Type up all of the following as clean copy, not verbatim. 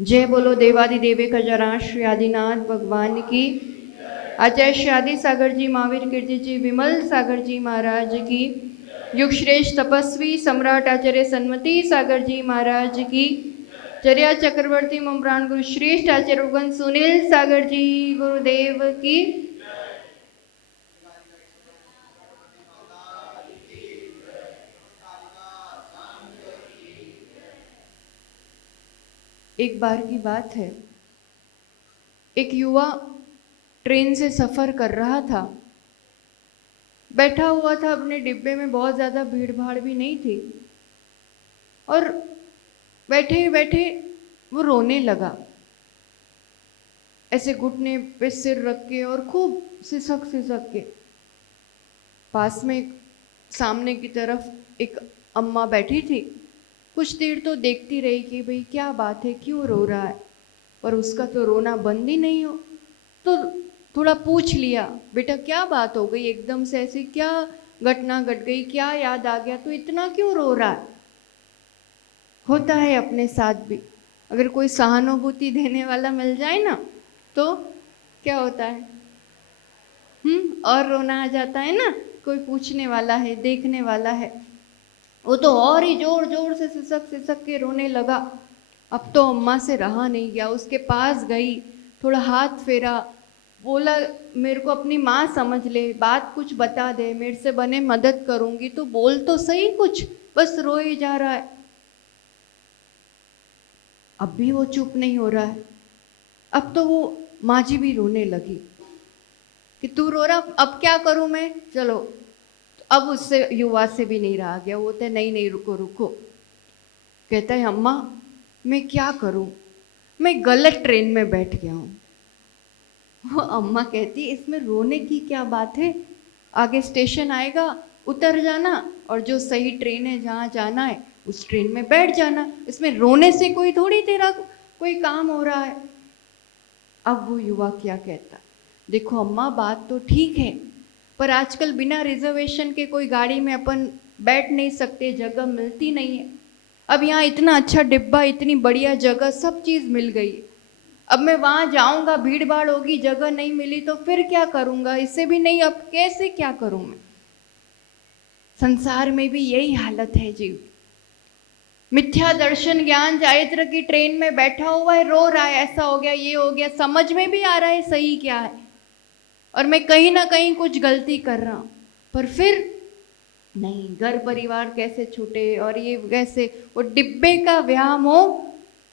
जय बोलो देवादिदेवे खजरां श्री आदिनाथ भगवान की। आचार्य श्री आदि सागर जी, महावीर कीर्ति जी, विमल सागर जी महाराज की। युग श्रेष्ठ तपस्वी सम्राट आचार्य सन्मति सागर जी महाराज की। चर्या चक्रवर्ती मम्प्राण गुरु श्रेष्ठ आचार्य उगन सुनील सागर जी गुरुदेव की। एक बार की बात है, एक युवा ट्रेन से सफर कर रहा था। बैठा हुआ था अपने डिब्बे में, बहुत ज्यादा भीड़ भाड़ भी नहीं थी, और बैठे ही बैठे वो रोने लगा, ऐसे घुटने पे सिर रख के और खूब सिसक सिसक के। पास में सामने की तरफ एक अम्मा बैठी थी। कुछ देर तो देखती रही कि भाई क्या बात है, क्यों रो रहा है, पर उसका तो रोना बंद ही नहीं हो। तो थोड़ा पूछ लिया, बेटा क्या बात हो गई, एकदम से ऐसी क्या घटना घट गई, क्या याद आ गया, तो इतना क्यों रो रहा है। होता है अपने साथ भी, अगर कोई सहानुभूति देने वाला मिल जाए ना तो क्या होता है, और रोना आ जाता है ना। कोई पूछने वाला है, देखने वाला है। वो तो और ही जोर जोर से सिसक सिसक के रोने लगा। अब तो अम्मा से रहा नहीं गया, उसके पास गई, थोड़ा हाथ फेरा, बोला मेरे को अपनी माँ समझ ले, बात कुछ बता दे, मेरे से बने मदद करूंगी, तो बोल तो सही कुछ, बस रोए जा रहा है। अब भी वो चुप नहीं हो रहा है। अब तो वो माँ जी भी रोने लगी कि तू रो रहा, अब क्या करूं मैं, चलो। तो अब उससे युवा से भी नहीं रहा गया। वो तो नहीं नहीं रुको रुको, कहता है अम्मा मैं क्या करूं, मैं गलत ट्रेन में बैठ गया हूं। वो अम्मा कहती इसमें रोने की क्या बात है, आगे स्टेशन आएगा, उतर जाना, और जो सही ट्रेन है जहाँ जाना है उस ट्रेन में बैठ जाना, इसमें रोने से कोई थोड़ी तेरा कोई काम हो रहा है। अब वो युवा क्या कहता, देखो अम्मा बात तो ठीक है, पर आजकल बिना रिजर्वेशन के कोई गाड़ी में अपन बैठ नहीं सकते, जगह मिलती नहीं है। अब यहाँ इतना अच्छा डिब्बा, इतनी बढ़िया जगह, सब चीज़ मिल गई है। अब मैं वहाँ जाऊँगा, भीड़ भाड़ होगी, जगह नहीं मिली तो फिर क्या करूँगा, इससे भी नहीं, अब कैसे क्या करूँ मैं। संसार में भी यही हालत है जीव। मिथ्या दर्शन ज्ञान चारित्र की ट्रेन में बैठा हुआ है, रो रहा है, ऐसा हो गया, ये हो गया, समझ में भी आ रहा है सही क्या है, और मैं कहीं ना कहीं कुछ गलती कर रहा हूँ, पर फिर नहीं, घर परिवार कैसे छूटे और ये कैसे, वो डिब्बे का व्यामोह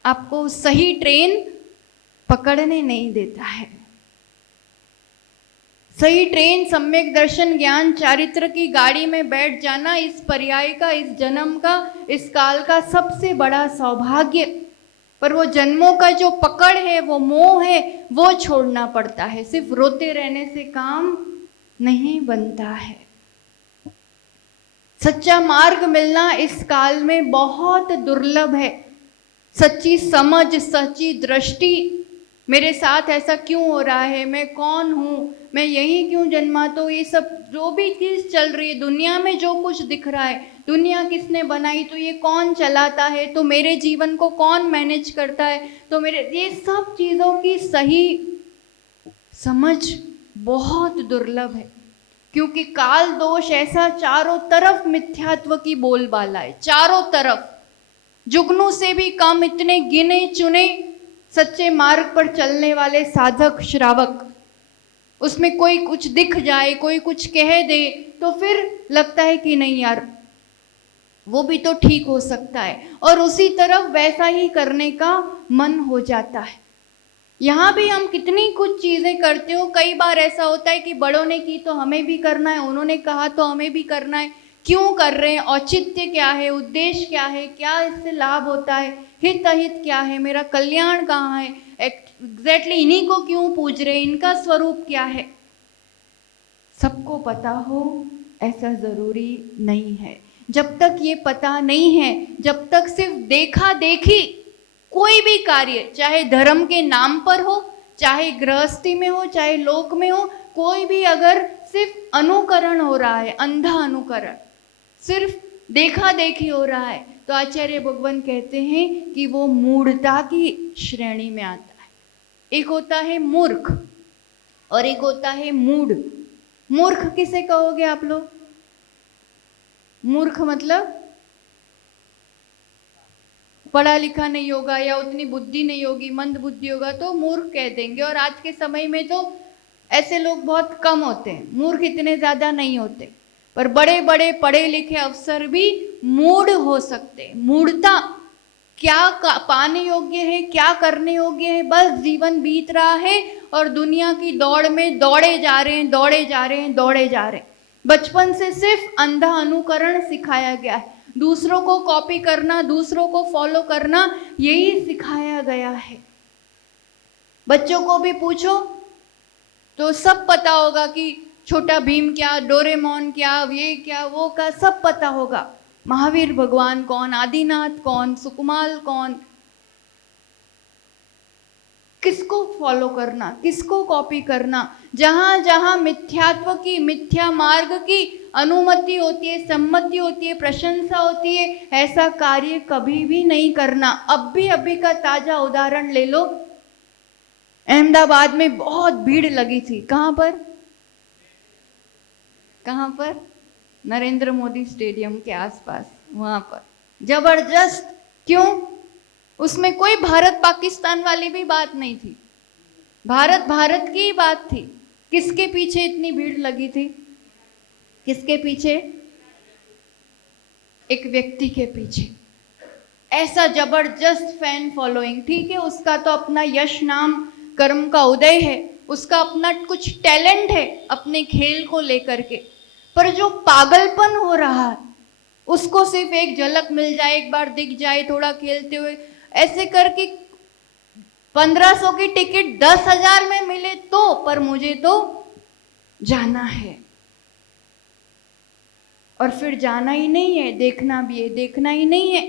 आपको सही ट्रेन पकड़ने नहीं देता है। सही ट्रेन, सम्यक दर्शन ज्ञान चारित्र की गाड़ी में बैठ जाना इस पर्याय का, इस जन्म का, इस काल का सबसे बड़ा सौभाग्य। पर वो जन्मों का जो पकड़ है, वो मोह है, वो छोड़ना पड़ता है। सिर्फ रोते रहने से काम नहीं बनता है। सच्चा मार्ग मिलना इस काल में बहुत दुर्लभ है। सच्ची समझ, सच्ची दृष्टि, मेरे साथ ऐसा क्यों हो रहा है, मैं कौन हूँ, मैं यहीं क्यों जन्मा, तो ये सब जो भी चीज़ चल रही है दुनिया में, जो कुछ दिख रहा है, दुनिया किसने बनाई, तो ये कौन चलाता है, तो मेरे जीवन को कौन मैनेज करता है, तो मेरे, ये सब चीज़ों की सही समझ बहुत दुर्लभ है। क्योंकि काल दोष ऐसा चारों तरफ मिथ्यात्व की बोलबाला है, चारों तरफ। जुगनू से भी कम इतने गिने चुने सच्चे मार्ग पर चलने वाले साधक श्रावक, उसमें कोई कुछ दिख जाए, कोई कुछ कह दे, तो फिर लगता है कि नहीं यार वो भी तो ठीक हो सकता है, और उसी तरफ वैसा ही करने का मन हो जाता है। यहाँ भी हम कितनी कुछ चीजें करते हो, कई बार ऐसा होता है कि बड़ों ने की तो हमें भी करना है, उन्होंने कहा तो हमें भी करना है। क्यों कर रहे हैं, औचित्य क्या है, उद्देश्य क्या है, क्या इससे लाभ होता है, हित अहित क्या है, मेरा कल्याण कहाँ है, एग्जैक्टली इन्हीं को क्यों पूज रहे हैं, इनका स्वरूप क्या है, सबको पता हो ऐसा जरूरी नहीं है। जब तक ये पता नहीं है, जब तक सिर्फ देखा देखी कोई भी कार्य, चाहे धर्म के नाम पर हो, चाहे गृहस्थी में हो, चाहे लोक में हो, कोई भी अगर सिर्फ अनुकरण हो रहा है, अंधा अनुकरण, सिर्फ देखा देखी हो रहा है, तो आचार्य भगवान कहते हैं कि वो मूढ़ता की श्रेणी में आता है। एक होता है मूर्ख और एक होता है मूढ़। मूर्ख किसे कहोगे आप लोग? मूर्ख मतलब पढ़ा लिखा नहीं होगा या उतनी बुद्धि नहीं होगी, मंद बुद्धि होगा तो मूर्ख कह देंगे। और आज के समय में तो ऐसे लोग बहुत कम होते हैं, मूर्ख इतने ज्यादा नहीं होते, पर बड़े बड़े पढ़े लिखे अफसर भी मूढ़ हो सकते। मूढ़ता क्या पाने योग्य है, क्या करने योग्य है, बस जीवन बीत रहा है और दुनिया की दौड़ में दौड़े जा रहे हैं, दौड़े जा रहे हैं, दौड़े जा रहे हैं। बचपन से सिर्फ अंधा अनुकरण सिखाया गया है, दूसरों को कॉपी करना, दूसरों को फॉलो करना, यही सिखाया गया है। बच्चों को भी पूछो तो सब पता होगा कि छोटा भीम क्या, डोरेमोन क्या, ये क्या, वो क्या, सब पता होगा। महावीर भगवान कौन, आदिनाथ कौन, सुकुमाल कौन, किसको फॉलो करना, किसको कॉपी करना। जहां जहां मिथ्यात्व की, मिथ्या मार्ग की अनुमति होती है, सम्मति होती है, प्रशंसा होती है, ऐसा कार्य कभी भी नहीं करना। अभी का ताजा उदाहरण ले लो, अहमदाबाद में बहुत भीड़ लगी थी। कहां पर? कहां पर? नरेंद्र मोदी स्टेडियम के आसपास, वहां पर जबरदस्त। क्यों? उसमें कोई भारत पाकिस्तान वाली भी बात नहीं थी, भारत भारत की ही बात थी। किसके पीछे इतनी भीड़ लगी थी? किसके पीछे? एक व्यक्ति के पीछे। ऐसा जबरदस्त फैन फॉलोइंग। ठीक है, उसका तो अपना यश नाम कर्म का उदय है, उसका अपना कुछ टैलेंट है अपने खेल को लेकर के, पर जो पागलपन हो रहा है, उसको सिर्फ एक झलक मिल जाए, एक बार दिख जाए थोड़ा खेलते हुए, ऐसे करके 1500 की टिकट 10,000 में मिले तो, पर मुझे तो जाना है। और फिर जाना ही नहीं है, देखना भी है, देखना ही नहीं है,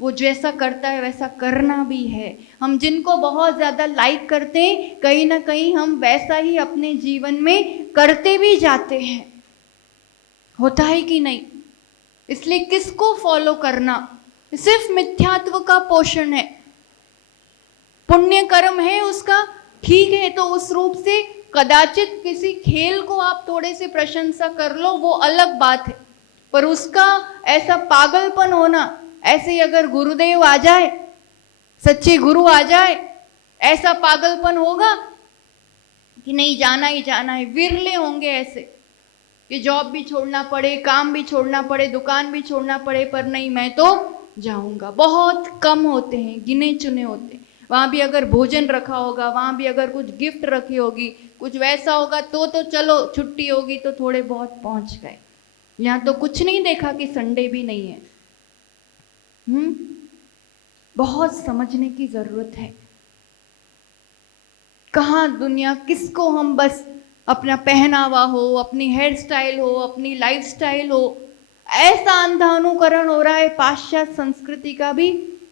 वो जैसा करता है वैसा करना भी है। हम जिनको बहुत ज्यादा लाइक करते हैं, कहीं ना कहीं हम वैसा ही अपने जीवन में करते भी जाते हैं। होता है कि नहीं? इसलिए किसको फॉलो करना? सिर्फ मिथ्यात्व का पोषण है। पुण्य कर्म है उसका, ठीक है, तो उस रूप से कदाचित किसी खेल को आप थोड़े से प्रशंसा कर लो, वो अलग बात है, पर उसका ऐसा पागलपन होना, ऐसे ही अगर गुरुदेव आ जाए, सच्चे गुरु आ जाए, ऐसा पागलपन होगा कि नहीं जाना ही जाना है। विरले होंगे ऐसे कि जॉब भी छोड़ना पड़े, काम भी छोड़ना पड़े, दुकान भी छोड़ना पड़े, पर नहीं मैं तो जाऊंगा। बहुत कम होते हैं, गिने चुने होते हैं। वहां भी अगर भोजन रखा होगा, वहां भी अगर कुछ गिफ्ट रखी होगी, कुछ वैसा होगा तो चलो छुट्टी होगी तो थोड़े बहुत पहुंच गए। यहाँ तो कुछ नहीं देखा कि संडे भी नहीं है। बहुत समझने की जरूरत है। कहाँ दुनिया, किसको हम बस अपना पहनावा हो, अपनी हेयर स्टाइल हो, अपनी लाइफ स्टाइल हो, ऐसा अंधा अनुकरण हो रहा है पाश्चात्य संस्कृति का भी।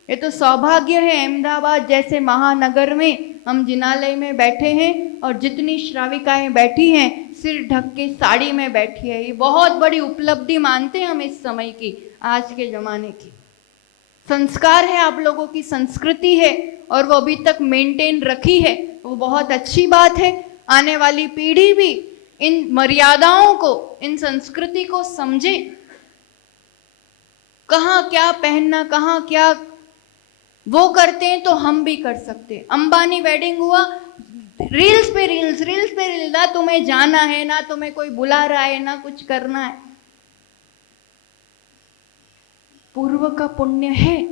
ये तो सौभाग्य है अहमदाबाद जैसे महानगर में हम जिनालय में बैठे हैं और जितनी श्राविकाएं बैठी हैं सिर ढक के साड़ी में बैठी है। ये बहुत बड़ी उपलब्धि मानते हैं हम इस समय की, आज के जमाने की। संस्कार है, आप लोगों की संस्कृति है और वो अभी तक मेंटेन रखी है, वो बहुत अच्छी बात है। आने वाली पीढ़ी भी इन मर्यादाओं को, इन संस्कृति को समझे। कहाँ क्या पहनना, कहाँ क्या वो करते हैं तो हम भी कर सकते हैं। अंबानी वेडिंग हुआ, रील्स पे रील्स, रील्स पे रील्स, ना तुम्हें जाना है, ना तुम्हें कोई बुला रहा है, ना कुछ करना है। पूर्व का पुण्य है,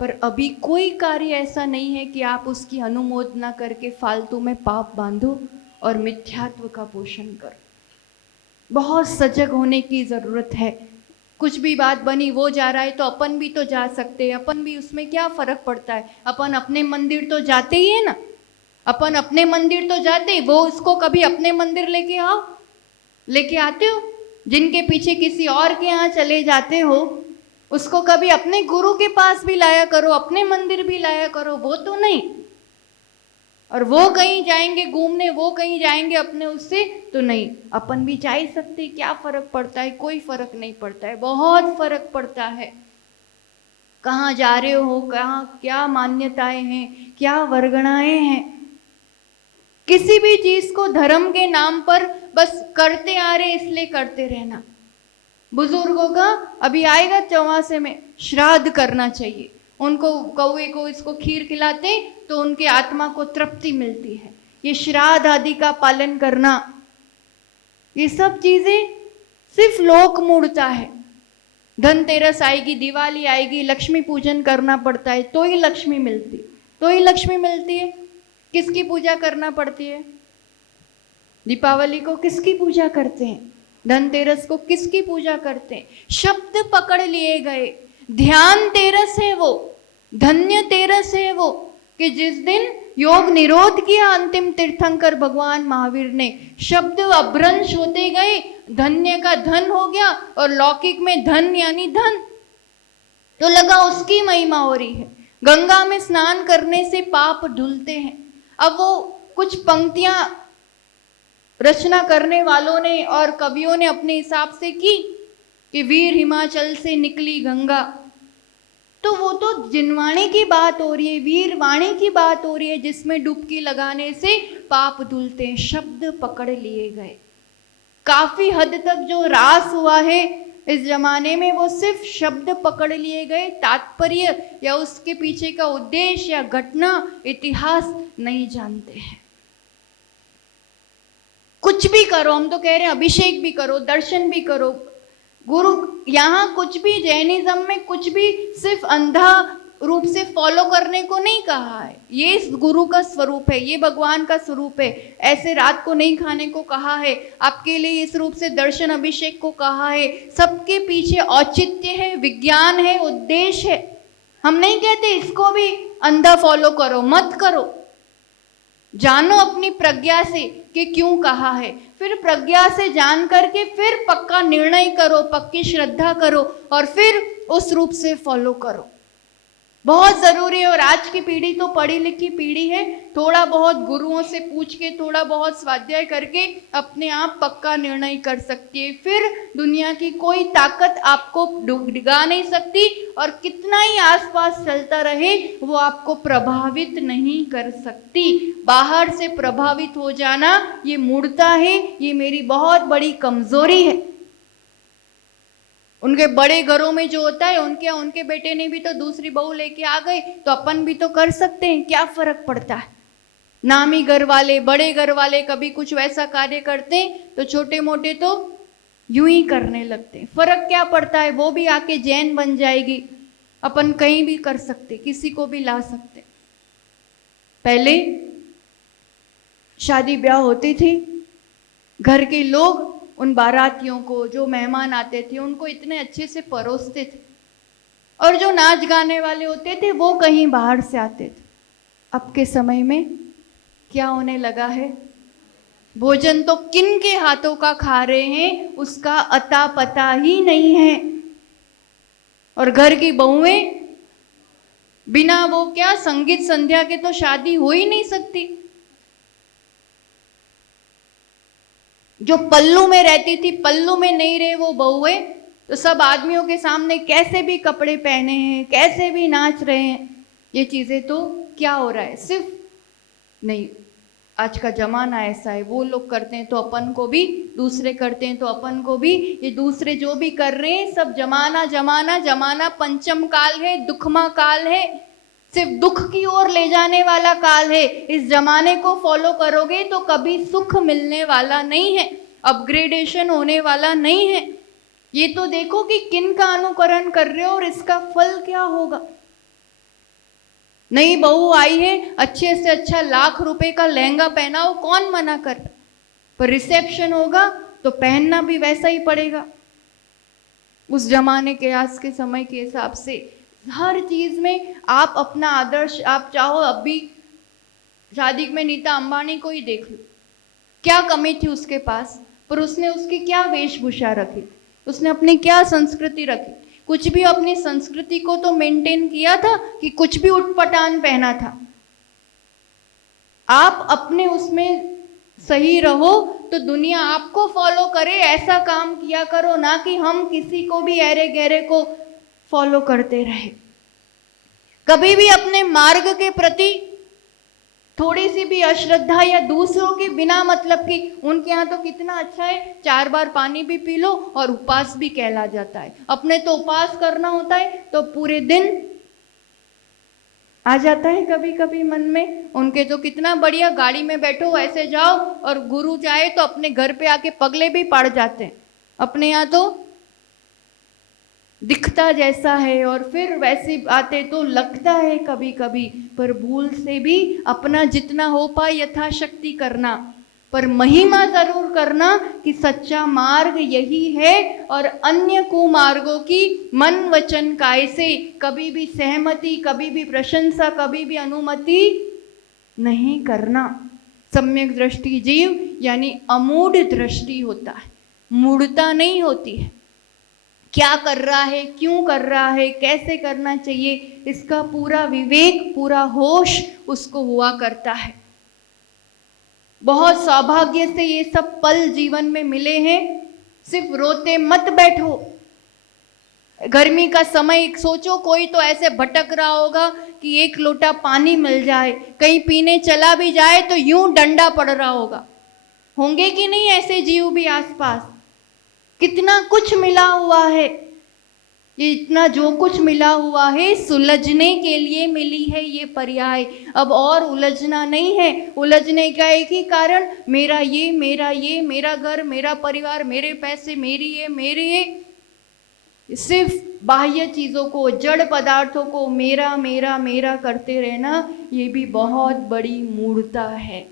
पर अभी कोई कार्य ऐसा नहीं है कि आप उसकी अनुमोदना करके फालतू में पाप बांधो और मिथ्यात्व का पोषण करो। बहुत सजग होने की जरूरत है। कुछ भी बात बनी, वो जा रहा है तो अपन भी तो जा सकते हैं, अपन भी, उसमें क्या फर्क पड़ता है? अपन अपने मंदिर तो जाते ही है ना, अपन अपने मंदिर तो जाते, वो उसको कभी अपने मंदिर लेके आओ, लेके आते हो? जिनके पीछे किसी और के यहाँ चले जाते हो, उसको कभी अपने गुरु के पास भी लाया करो, अपने मंदिर भी लाया करो, वो तो नहीं। और वो कहीं जाएंगे घूमने, वो कहीं जाएंगे अपने उससे, तो नहीं, अपन भी जा ही सकते। क्या फर्क पड़ता है? कोई फर्क नहीं पड़ता है, बहुत फर्क पड़ता है। कहाँ जा रहे हो, कहाँ क्या मान्यताएं हैं, क्या वर्गणाएं हैं। किसी भी चीज को धर्म के नाम पर बस करते आ रहे इसलिए करते रहना। बुजुर्गों का अभी आएगा चौमासे में श्राद्ध करना चाहिए, उनको कौवे को इसको खीर खिलाते तो उनके आत्मा को तृप्ति मिलती है। ये श्राद्ध आदि का पालन करना, ये सब चीजें सिर्फ लोक मूर्ता है। धनतेरस आएगी, दिवाली आएगी, लक्ष्मी पूजन करना पड़ता है तो ही लक्ष्मी मिलती, तो ही लक्ष्मी मिलती है। किसकी पूजा करना पड़ती है? दीपावली को किसकी पूजा करते हैं? धनतेरस को किसकी पूजा करते हैं? शब्द पकड़ लिए गए। ध्यान तेरस है वो, धन्य तेरस है वो कि जिस दिन योग निरोध किया अंतिम तीर्थंकर भगवान महावीर ने, शब्द अभ्रंश होते गए, धन्य का धन हो गया और लौकिक में धन यानी धन, तो लगा उसकी महिमा हो रही है। गंगा में स्नान करने से पाप धुलते हैं। अब वो कुछ पंक्तियां रचना करने वालों ने और कवियों ने अपने हिसाब से की कि वीर हिमाचल से निकली गंगा, तो वो तो जिनवाणी की बात हो रही है, वीर वाणी की बात हो रही है, जिसमें डुबकी लगाने से पाप धुलते हैं। शब्द पकड़ लिए गए। काफी हद तक जो रास हुआ है इस जमाने में वो सिर्फ शब्द पकड़ लिए गए, तात्पर्य या उसके पीछे का उद्देश्य या घटना इतिहास नहीं जानते हैं। कुछ भी करो, हम तो कह रहे हैं अभिषेक भी करो, दर्शन भी करो, गुरु यहाँ कुछ भी जैनिज्म में कुछ भी सिर्फ अंधा रूप से फॉलो करने को नहीं कहा है। ये इस गुरु का स्वरूप है, ये भगवान का स्वरूप है। ऐसे रात को नहीं खाने को कहा है, आपके लिए इस रूप से दर्शन अभिषेक को कहा है। सबके पीछे औचित्य है, विज्ञान है, उद्देश्य है। हम नहीं कहते इसको भी अंधा फॉलो करो, मत करो। जानो अपनी प्रज्ञा से कि क्यों कहा है, फिर प्रज्ञा से जान करके फिर पक्का निर्णय करो, पक्की श्रद्धा करो और फिर उस रूप से फॉलो करो। बहुत जरूरी है। और आज की पीढ़ी तो पढ़ी लिखी पीढ़ी है, थोड़ा बहुत गुरुओं से पूछ के, थोड़ा बहुत स्वाध्याय करके अपने आप पक्का निर्णय कर सकती है। फिर दुनिया की कोई ताकत आपको डिगा नहीं सकती और कितना ही आसपास चलता रहे वो आपको प्रभावित नहीं कर सकती। बाहर से प्रभावित हो जाना ये मूर्खता है, ये मेरी बहुत बड़ी कमजोरी है। उनके बड़े घरों में जो होता है, उनके बेटे ने भी तो दूसरी बहू लेके आ गए, तो अपन भी तो कर सकते हैं, क्या फर्क पड़ता है। नामी घर वाले, बड़े घर वाले कभी कुछ वैसा कार्य करते हैं तो छोटे मोटे तो यूं ही करने लगते हैं। फर्क क्या पड़ता है, वो भी आके जैन बन जाएगी, अपन कहीं भी कर सकते, किसी को भी ला सकते। पहले शादी ब्याह होती थी, घर के लोग उन बारातियों को, जो मेहमान आते थे, उनको इतने अच्छे से परोसते थे, और जो नाच गाने वाले होते थे वो कहीं बाहर से आते थे। अब के समय में क्या होने लगा है, भोजन तो किन के हाथों का खा रहे हैं उसका अता पता ही नहीं है। और घर की बहुएं बिना वो क्या संगीत संध्या के तो शादी हो ही नहीं सकती। जो पल्लू में रहती थी, पल्लू में नहीं रहे वो बहुएं, तो सब आदमियों के सामने कैसे भी कपड़े पहने हैं, कैसे भी नाच रहे हैं। ये चीजें तो क्या हो रहा है, सिर्फ नहीं, आज का जमाना ऐसा है, वो लोग करते हैं तो अपन को भी, दूसरे करते हैं तो अपन को भी। ये दूसरे जो भी कर रहे हैं सब जमाना जमाना जमाना पंचम काल है, दुखमा काल है, सिर्फ दुख की ओर ले जाने वाला काल है। इस जमाने को फॉलो करोगे तो कभी सुख मिलने वाला नहीं है, अपग्रेडेशन होने वाला नहीं है। ये तो देखो कि किन का अनुकरण कर रहे हो और इसका फल क्या होगा। नई बहू आई है, अच्छे से अच्छा लाख रुपए का लहंगा पहनाओ, कौन मना कर रहा, पर रिसेप्शन होगा तो पहनना भी वैसा ही पड़ेगा। उस जमाने के, आज के समय के हिसाब से हर चीज में आप अपना आदर्श, आप चाहो अभी शादी में नीता अंबानी को ही देख लो, क्या कमी थी उसके पास, पर उसने उसकी क्या वेशभूषा रखी, उसने अपनी क्या संस्कृति रखी। कुछ भी अपनी संस्कृति को तो मेंटेन किया था कि कुछ भी उटपटांग पहना था। आप अपने उसमें सही रहो तो दुनिया आपको फॉलो करे, ऐसा काम किया करो, ना कि हम किसी को भी ऐरे गहरे को फॉलो करते रहे। कभी भी अपने मार्ग के प्रति थोड़ी सी भी अश्रद्धा या दूसरों के बिना मतलब की, उनके यहाँ तो कितना अच्छा है 4 बार पानी भी पी लो और उपवास भी कहला जाता है, अपने तो उपवास करना होता है तो पूरे दिन आ जाता है कभी कभी मन में। उनके तो कितना बढ़िया, गाड़ी में बैठो ऐसे जाओ और गुरु जाए तो अपने घर पे आके पगले भी पड़ जाते हैं। अपने यहाँ तो दिखता जैसा है और फिर वैसी बातें तो लगता है कभी कभी, पर भूल से भी अपना जितना हो पाए यथाशक्ति करना, पर महिमा जरूर करना कि सच्चा मार्ग यही है और अन्य कुमार्गों की मन वचन काय से कभी भी सहमति, कभी भी प्रशंसा, कभी भी अनुमति नहीं करना। सम्यक दृष्टि जीव यानी अमूढ़ दृष्टि होता है, मूढ़ता नहीं होती है। क्या कर रहा है, क्यों कर रहा है, कैसे करना चाहिए, इसका पूरा विवेक, पूरा होश उसको हुआ करता है। बहुत सौभाग्य से ये सब पल जीवन में मिले हैं। सिर्फ रोते मत बैठो। गर्मी का समय सोचो, कोई तो ऐसे भटक रहा होगा कि 1 लोटा पानी मिल जाए, कहीं पीने चला भी जाए तो यूं डंडा पड़ रहा होगा। होंगे कि नहीं ऐसे जीव भी आसपास? कितना कुछ मिला हुआ है, ये इतना जो कुछ मिला हुआ है सुलझने के लिए मिली है ये पर्याय। अब और उलझना नहीं है। उलझने का एक ही कारण, मेरा ये, मेरा ये, मेरा घर, मेरा परिवार, मेरे पैसे, मेरी ये, मेरे ये। सिर्फ बाह्य चीजों को, जड़ पदार्थों को मेरा मेरा मेरा करते रहना, ये भी बहुत बड़ी मूढ़ता है।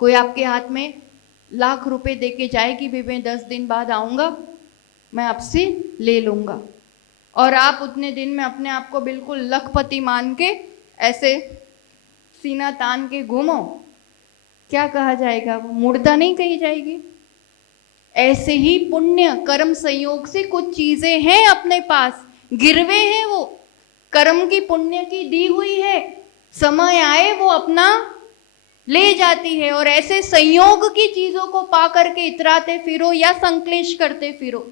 कोई आपके हाथ में लाख रुपए देके जाए कि भी मैं 10 दिन बाद आऊंगा, मैं आपसे ले लूंगा, और आप उतने दिन में अपने आप को बिल्कुल लखपति मान के ऐसे सीना तान के घूमो, क्या कहा जाएगा? वो मूढ़ता नहीं कही जाएगी? ऐसे ही पुण्य कर्म संयोग से कुछ चीजें हैं अपने पास, गिरवे हैं, वो कर्म की पुण्य की दी हुई है, समय आए वो अपना ले जाती है। और ऐसे संयोग की चीजों को पा करके इतराते फिरो या संक्लेश करते फिरो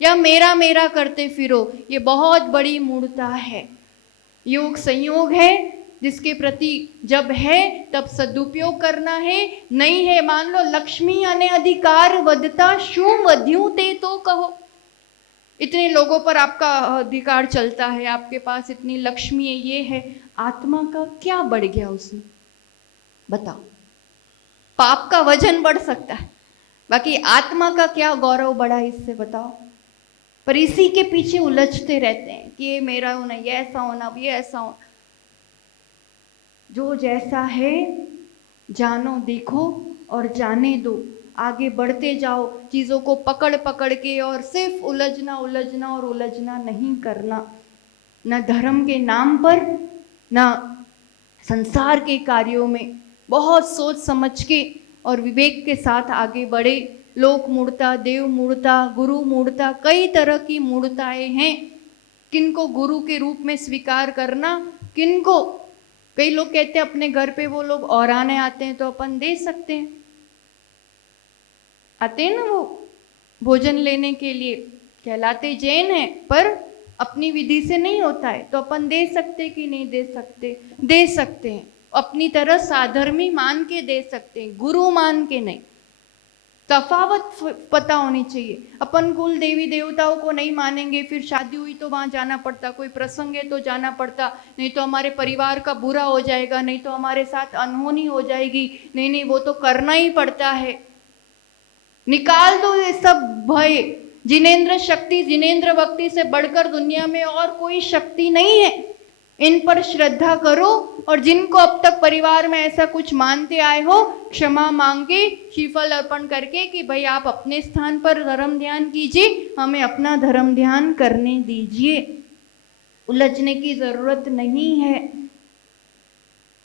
या मेरा मेरा करते फिरो, ये बहुत बड़ी मूढ़ता है। योग संयोग है जिसके प्रति जब है तब सदुपयोग करना है, नहीं है मान लो लक्ष्मी अने अधिकार वधता शू वध्यू ते तो कहो। इतने लोगों पर आपका अधिकार चलता है, आपके पास इतनी लक्ष्मी है, ये है, आत्मा का क्या बढ़ गया उसमें? बताओ। पाप का वजन बढ़ सकता है, बाकी आत्मा का क्या गौरव बढ़ा इससे? बताओ। पर इसी के पीछे उलझते रहते हैं कि ये मेरा होना, ये ऐसा होना, ये ऐसा होना। जो जैसा है जानो, देखो और जाने दो, आगे बढ़ते जाओ, चीजों को पकड़ पकड़ के, और सिर्फ उलझना उलझना और उलझना नहीं करना, न धर्म के नाम पर न संसार के कार्यों में। बहुत सोच समझ के और विवेक के साथ आगे बढ़े। लोक मूढ़ता, देव मूढ़ता, गुरु मूढ़ता, कई तरह की मूढ़ताएं हैं। किनको गुरु के रूप में स्वीकार करना, किनको, कई लोग कहते हैं अपने घर पे वो लोग और आने आते हैं तो अपन दे सकते हैं, आते हैं ना वो भोजन लेने के लिए, कहलाते जैन है पर अपनी विधि से नहीं होता है, तो अपन दे सकते कि नहीं दे सकते? दे सकते हैं, अपनी तरह साधर्मी मान के दे सकते हैं, गुरु मान के नहीं। तफावत पता होनी चाहिए। अपन कुल देवी देवताओं को नहीं मानेंगे, फिर शादी हुई तो वहां जाना पड़ता, कोई प्रसंग है तो जाना पड़ता, नहीं तो हमारे परिवार का बुरा हो जाएगा, नहीं तो हमारे साथ अनहोनी हो जाएगी, नहीं नहीं वो तो करना ही पड़ता है। निकाल दो ये सब भय। जिनेंद्र शक्ति, जिनेंद्र भक्ति से बढ़कर दुनिया में और कोई शक्ति नहीं है। इन पर श्रद्धा करो, और जिनको अब तक परिवार में ऐसा कुछ मानते आए हो, क्षमा मांग के, श्रीफल अर्पण करके कि भाई आप अपने स्थान पर धर्म ध्यान कीजिए, हमें अपना धर्म ध्यान करने दीजिए। उलझने की जरूरत नहीं है।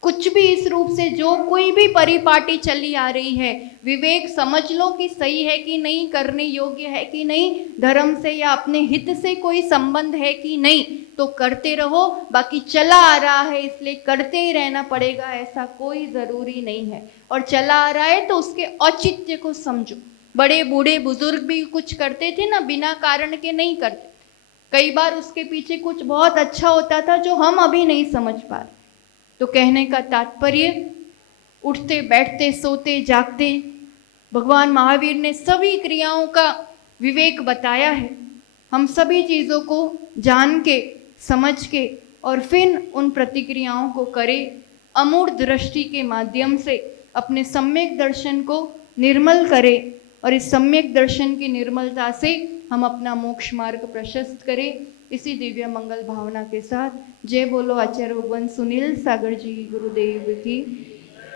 कुछ भी इस रूप से जो कोई भी परिपाटी चली आ रही है, विवेक समझ लो कि सही है कि नहीं, करने योग्य है कि नहीं, धर्म से या अपने हित से कोई संबंध है कि नहीं, तो करते रहो। बाकी चला आ रहा है इसलिए करते ही रहना पड़ेगा ऐसा कोई जरूरी नहीं है। और चला आ रहा है तो उसके औचित्य को समझो। बड़े बूढ़े बुजुर्ग भी कुछ करते थे ना, बिना कारण के नहीं करते। कई बार उसके पीछे कुछ बहुत अच्छा होता था जो हम अभी नहीं समझ पा रहे। तो कहने का तात्पर्य, उठते बैठते सोते जागते भगवान महावीर ने सभी क्रियाओं का विवेक बताया है। हम सभी चीज़ों को जान के समझ के और फिर उन प्रतिक्रियाओं को करें, अमूढ़ दृष्टि के माध्यम से अपने सम्यक दर्शन को निर्मल करें और इस सम्यक दर्शन की निर्मलता से हम अपना मोक्ष मार्ग प्रशस्त करें। इसी दिव्य मंगल भावना के साथ जय बोलो आचार्य भगवान सुनील सागर जी गुरुदेव की।